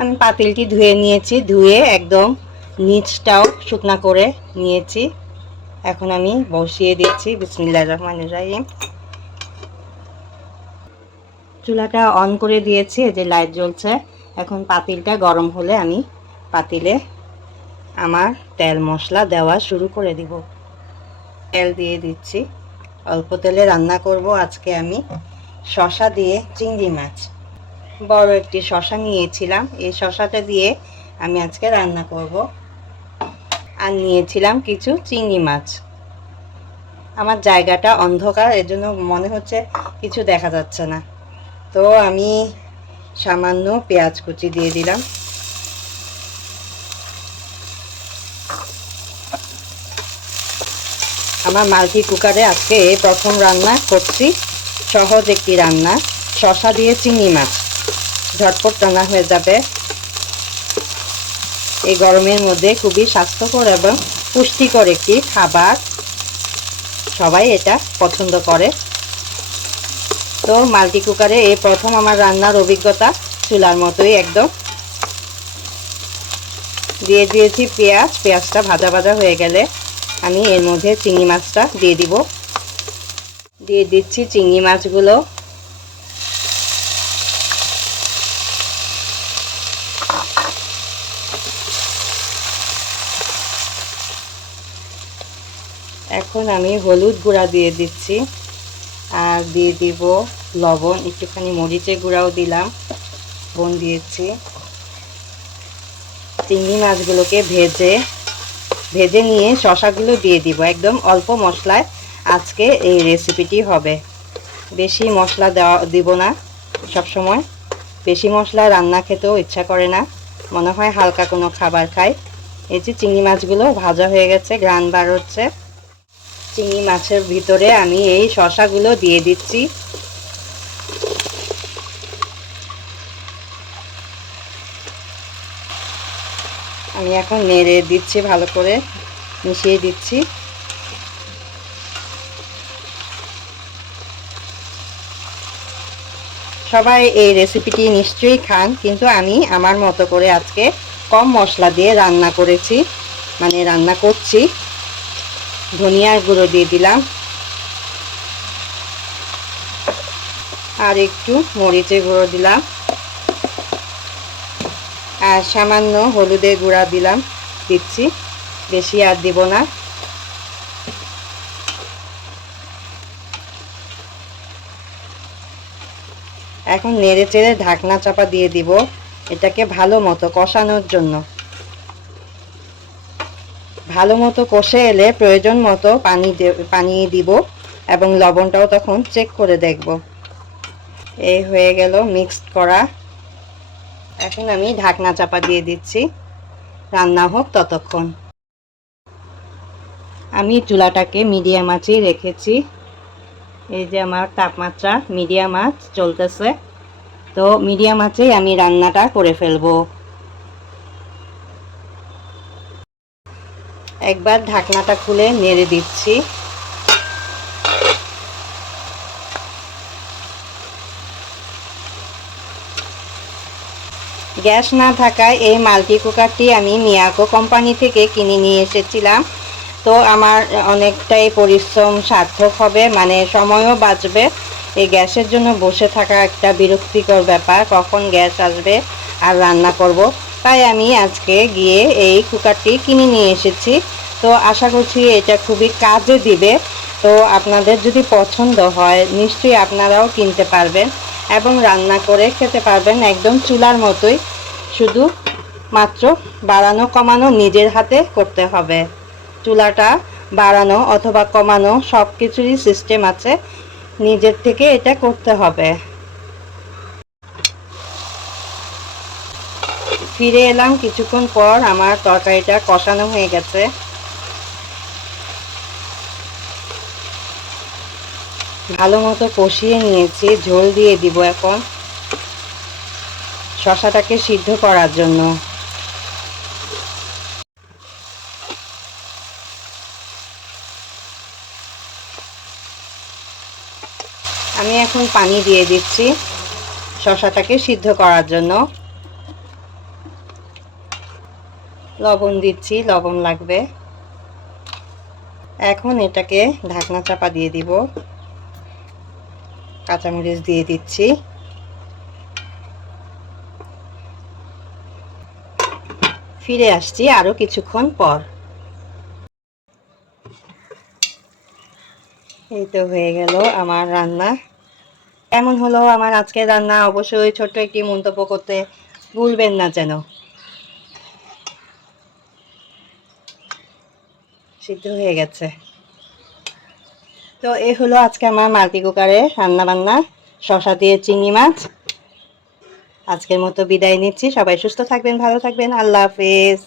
আমি পাতিলটি ধুয়ে নিয়েছি, ধুয়ে একদম নিচটাও শুকনা করে নিয়েছি। এখন আমি বসিয়ে দিচ্ছি। বিসমিল্লাহির রহমানির রহিম। চুলাটা অন করে দিয়েছি, এই যে লাইট জ্বলছে। এখন পাতিলটা গরম হলে আমি পাতিলে আমার তেল মশলা দেওয়া শুরু করে দিব। তেল দিয়ে দিচ্ছি, অল্প তেলে রান্না করব আজকে আমি শসা দিয়ে চিংড়ি মাছ। বড় একটি শসা নিয়েছিলাম, এই শসাটা দিয়ে আমি আজকে রান্না করব। আর নিয়েছিলাম কিছু চিংড়ি মাছ। আমার জায়গাটা অন্ধকার, এজন্য মনে হচ্ছে কিছু দেখা যাচ্ছে না। তো আমি সামান্য পেঁয়াজ কুচি দিয়ে দিলাম। আমার মাল্টি কুকারে আজকে প্রথম রান্না করছি, সহজ একটি রান্না, শসা দিয়ে চিংড়ি মাছ। ঝটপট রান্না হয়ে যাবে। এই গরমের মধ্যে খুবই স্বাস্থ্যকর এবং পুষ্টিকর একটি খাবার, সবাই এটা পছন্দ করে। তো মাল্টি কুকারে এই প্রথম আমার রান্নার অভিজ্ঞতা, চুলার মতোই একদম। দিয়ে দিয়েছি পেঁয়াজ। পেঁয়াজটা ভাজা ভাজা হয়ে গেলে আমি এর মধ্যে চিংড়ি মাছটা দিয়ে দিব। দিয়ে দিচ্ছি চিংড়ি মাছগুলো। এখন আমি হলুদ গুঁড়া দিয়ে দিচ্ছি, আর দিয়ে দিব লবণ, একটুখানি মরিচের গুঁড়াও দিলাম, লবণ দিয়েছি। চিংড়ি মাছগুলোকে ভেজে নিয়ে শসাগুলো দিয়ে দিব। একদম অল্প মশলায় আজকে এই রেসিপিটি হবে, বেশি মশলা দিব না। সবসময় বেশি মশলা রান্না খেতেও ইচ্ছা করে না, মনে হয় হালকা কোনো খাবার খাই। এই যে চিংড়ি মাছগুলো ভাজা হয়ে গেছে, ঘ্রাণ বার হচ্ছে। চিংড়ি মাছের ভিতরে আমি এই শসাগুলো দিয়ে দিচ্ছি। আমি এখন নেড়ে দিচ্ছি, ভালো করে মিশিয়ে দিচ্ছি। সবাই এই রেসিপিটি নিশ্চয়ই খান, কিন্তু আমি আমার মতো করে আজকে কম মশলা দিয়ে রান্না করেছি, মানে রান্না করছি। ধনিয়ার গুঁড়ো দিয়ে দিলাম, আর একটু মরিচের গুঁড়ো দিলাম, আর সামান্য হলুদের গুঁড়া দিচ্ছি, বেশি আর দিব না। এখন নেড়ে চেড়ে ঢাকনা চাপা দিয়ে দিব, এটাকে ভালো মতো কষানোর জন্য। ভালো মতো কষে এলে প্রয়োজন মতো পানি দিব, এবং লবণটাও তখন চেক করে দেখব। এই হয়ে গেল মিক্সড করা। এখন আমি ঢাকনা চাপা দিয়ে দিচ্ছি, রান্না হোক ততক্ষণ। আমি চুলাটাকে মিডিয়াম আঁচেই রেখেছি। এই যে আমার তাপমাত্রা মিডিয়াম আঁচ চলতেছে, তো মিডিয়াম আঁচেই আমি রান্নাটা করে ফেলবো। একবার ঢাকনাটা খুলে নেড়ে দিচ্ছি। গ্যাস না থাকায় এই মাল্টি কুকারটি আমি মিয়াকো কোম্পানি থেকে কিনে নিয়ে এসেছিলাম। তো আমার অনেকটাই পরিশ্রম সার্থক হবে, মানে সময়ও বাঁচবে। এই গ্যাসের জন্য বসে থাকা একটা বিরক্তিকর ব্যাপার, কখন গ্যাস আসবে আর রান্না করব। তাই আমি আজকে গিয়ে এই কুকারটি কিনে নিয়ে এসেছি। তো আশা করছি এটা খুবই কাজে দিবে। তো আপনাদের যদি পছন্দ হয় নিশ্চয়ই আপনারাও কিনতে পারবেন এবং রান্না করে খেতে পারবেন একদম চুলার মতোই। শুধু মাত্র বাড়ানো কমানো নিজের হাতে করতে হবে। চুলাটা বাড়ানো অথবা কমানো সব কিছুরই সিস্টেম আছে, নিজের থেকে এটা করতে হবে। ফিরে এলাম কিছুক্ষণ পর, আমার তরকারিটা কষানো হয়ে গেছে। ভালো মতো কষিয়ে নিয়েছি, ঝোল দিয়ে দিব এখন শসাটাকে সিদ্ধ করার জন্য। আমি এখন পানি দিয়ে দিচ্ছি শসাটাকে সিদ্ধ করার জন্য। লবণ দিচ্ছি, লবণ লাগবে। এখন এটাকে ঢাকনা চাপা দিয়ে দিব। কাঁচামরিচ দিয়ে দিচ্ছি। ফিরে আসছি আরো কিছুক্ষণ পর। এই তো হয়ে গেল আমার রান্না। কেমন হলো আমার আজকের রান্না অবশ্যই ছোট্ট একটি মন্তব্য করতে ভুলবেন না যেন। সিদ্ধ হয়ে গেছে। তো এই হলো আজকে আমার মাল্টি কুকারে রান্না বান্না, শসা দিয়ে চিংড়ি মাছ। আজকের মতো বিদায় নিচ্ছি। সবাই সুস্থ থাকবেন, ভালো থাকবেন। আল্লাহ হাফেজ।